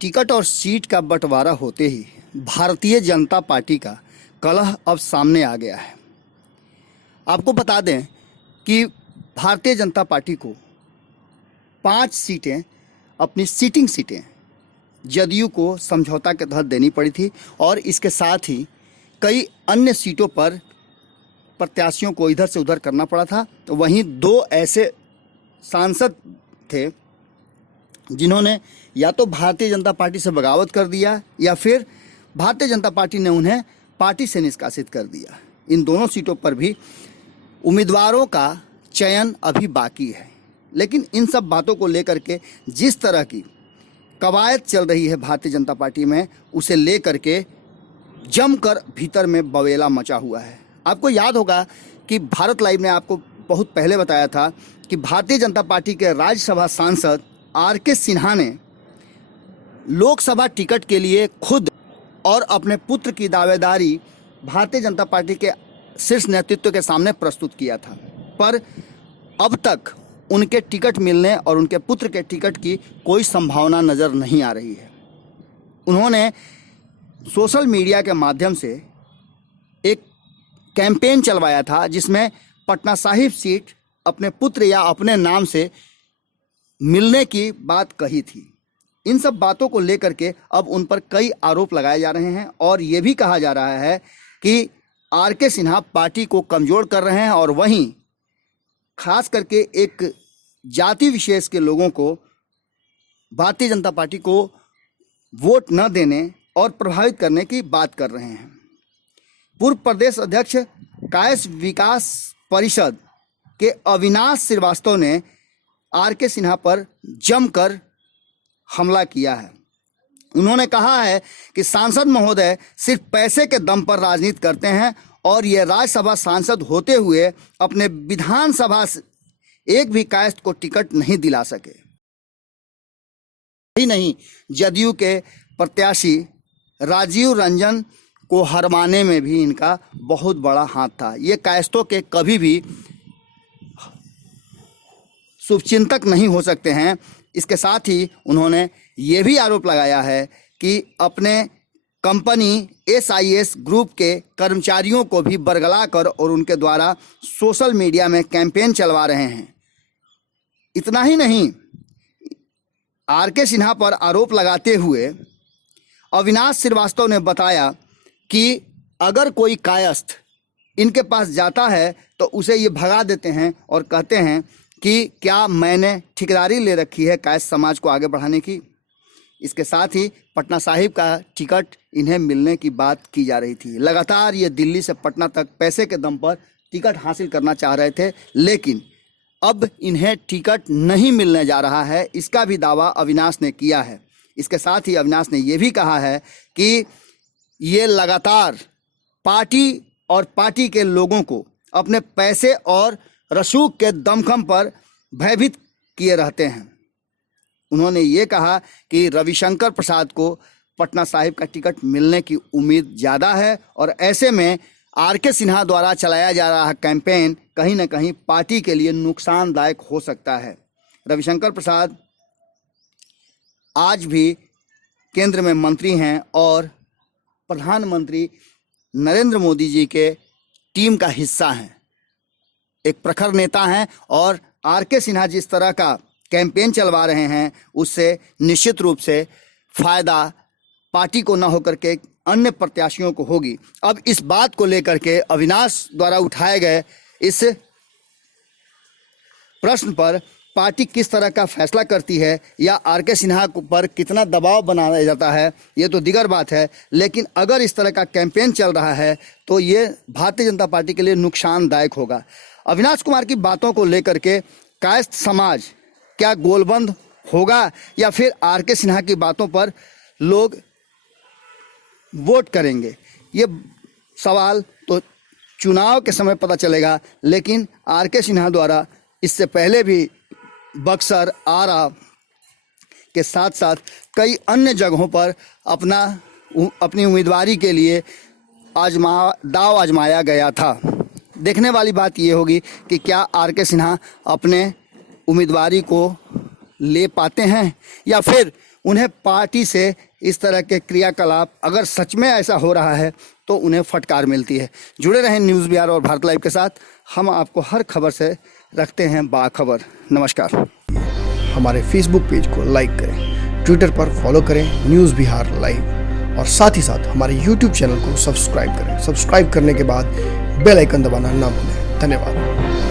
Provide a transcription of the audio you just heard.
Ticket और seat का बंटवारा होते ही भारतीय जनता पार्टी का कलह अब सामने आ गया है। आपको बता दें कि भारतीय जनता पार्टी को 5 सीटें, अपनी सीटिंग सीटें जदयू को समझौता के तहत देनी पड़ी थी और इसके साथ ही कई अन्य सीटों पर प्रत्याशियों को इधर से उधर करना पड़ा था। तो वहीं 2 ऐसे सांसद थे जिन्होंने या तो भारतीय जनता पार्टी से बगावत कर दिया या फिर भारतीय जनता पार्टी ने उन्हें पार्टी से निष्कासित कर दिया। इन दोनों सीटों पर भी उम्मीदवारों का चयन अभी बाकी है, लेकिन इन सब बातों को लेकर के जिस तरह की कवायद चल रही है भारतीय जनता पार्टी में, उसे लेकर के जमकर भीतर में बवेला मचा हुआ है। आपको याद होगा कि भारत लाइव ने आपको बहुत पहले बताया था कि भारतीय जनता पार्टी के राज्यसभा सांसद आर.के. सिन्हा ने लोकसभा टिकट के लिए खुद और अपने पुत्र की दावेदारी भारतीय जनता पार्टी के शीर्ष नेतृत्व के सामने प्रस्तुत किया था, पर अब तक उनके टिकट मिलने और उनके पुत्र के टिकट की कोई संभावना नज़र नहीं आ रही है। उन्होंने सोशल मीडिया के माध्यम से एक कैंपेन चलवाया था जिसमें पटना साहिब सीट अपने पुत्र या अपने नाम से मिलने की बात कही थी। इन सब बातों को लेकर के अब उन पर कई आरोप लगाए जा रहे हैं और ये भी कहा जा रहा है कि आर.के. सिन्हा पार्टी को कमज़ोर कर रहे हैं और वहीं खास करके एक जाति विशेष के लोगों को भारतीय जनता पार्टी को वोट न देने और प्रभावित करने की बात कर रहे हैं। पूर्व प्रदेश अध्यक्ष कायस्थ विकास परिषद के अविनाश श्रीवास्तव ने आर.के. सिन्हा पर जमकर हमला किया है। उन्होंने कहा है कि सांसद महोदय सिर्फ पैसे के दम पर राजनीति करते हैं और ये राज्यसभा सांसद होते हुए अपने विधानसभा से एक भी कायस्थ को टिकट नहीं दिला सके। ही नहीं, जदयू के प्रत्याशी राजीव रंजन को हरवाने में भी इनका बहुत बड़ा हाथ था। ये कायस्थों के कभी भी शुभचिंतक नहीं हो सकते हैं। इसके साथ ही उन्होंने ये भी आरोप लगाया है कि अपने कंपनी एसआईएस ग्रुप के कर्मचारियों को भी बरगला कर और उनके द्वारा सोशल मीडिया में कैंपेन चलवा रहे हैं। इतना ही नहीं, आर.के. सिन्हा पर आरोप लगाते हुए अविनाश श्रीवास्तव ने बताया कि अगर कोई कायस्थ इनके पास जाता है तो उसे ये भगा देते हैं और कहते हैं कि क्या मैंने ठेकेदारी ले रखी है कायस्थ समाज को आगे बढ़ाने की। इसके साथ ही पटना साहिब का टिकट इन्हें मिलने की बात की जा रही थी। लगातार ये दिल्ली से पटना तक पैसे के दम पर टिकट हासिल करना चाह रहे थे, लेकिन अब इन्हें टिकट नहीं मिलने जा रहा है, इसका भी दावा अविनाश ने किया है। इसके साथ ही अविनाश ने यह भी कहा है कि ये लगातार पार्टी और पार्टी के लोगों को अपने पैसे और रसूख के दमखम पर भयभीत किए रहते हैं। उन्होंने ये कहा कि रविशंकर प्रसाद को पटना साहिब का टिकट मिलने की उम्मीद ज़्यादा है और ऐसे में आर.के. सिन्हा द्वारा चलाया जा रहा कैंपेन कहीं न कहीं पार्टी के लिए नुकसानदायक हो सकता है। रविशंकर प्रसाद आज भी केंद्र में मंत्री हैं और प्रधानमंत्री नरेंद्र मोदी जी के टीम का हिस्सा हैं, एक प्रखर नेता हैं और आर.के. सिन्हा जिस तरह का कैंपेन चलवा रहे हैं उससे निश्चित रूप से फ़ायदा पार्टी को न होकर के अन्य प्रत्याशियों को होगी। अब इस बात को लेकर के अविनाश द्वारा उठाए गए इस प्रश्न पर पार्टी किस तरह का फैसला करती है या आर.के. सिन्हा पर कितना दबाव बनाया जाता है, ये तो दिगर बात है। लेकिन अगर इस तरह का कैंपेन चल रहा है तो ये भारतीय जनता पार्टी के लिए नुकसानदायक होगा। अविनाश कुमार की बातों को लेकर के कायस्थ समाज क्या गोलबंद होगा या फिर आर.के. सिन्हा की बातों पर लोग वोट करेंगे, ये सवाल तो चुनाव के समय पता चलेगा। लेकिन आर.के. सिन्हा द्वारा इससे पहले भी बक्सर, आरा के साथ साथ कई अन्य जगहों पर अपनी उम्मीदवारी के लिए दाव आजमाया गया था। देखने वाली बात ये होगी कि क्या आर.के. सिन्हा अपने उम्मीदवारी को ले पाते हैं या फिर उन्हें पार्टी से इस तरह के क्रियाकलाप अगर सच में ऐसा हो रहा है तो उन्हें फटकार मिलती है। जुड़े रहें न्यूज़ बिहार और भारत लाइव के साथ, हम आपको हर खबर से रखते हैं बाखबर। नमस्कार। हमारे फेसबुक पेज को लाइक करें, ट्विटर पर फॉलो करें न्यूज़ बिहार लाइव और साथ ही साथ हमारे यूट्यूब चैनल को सब्सक्राइब करें। सब्सक्राइब करने के बाद बेल आइकन दबाना ना भूलें। धन्यवाद।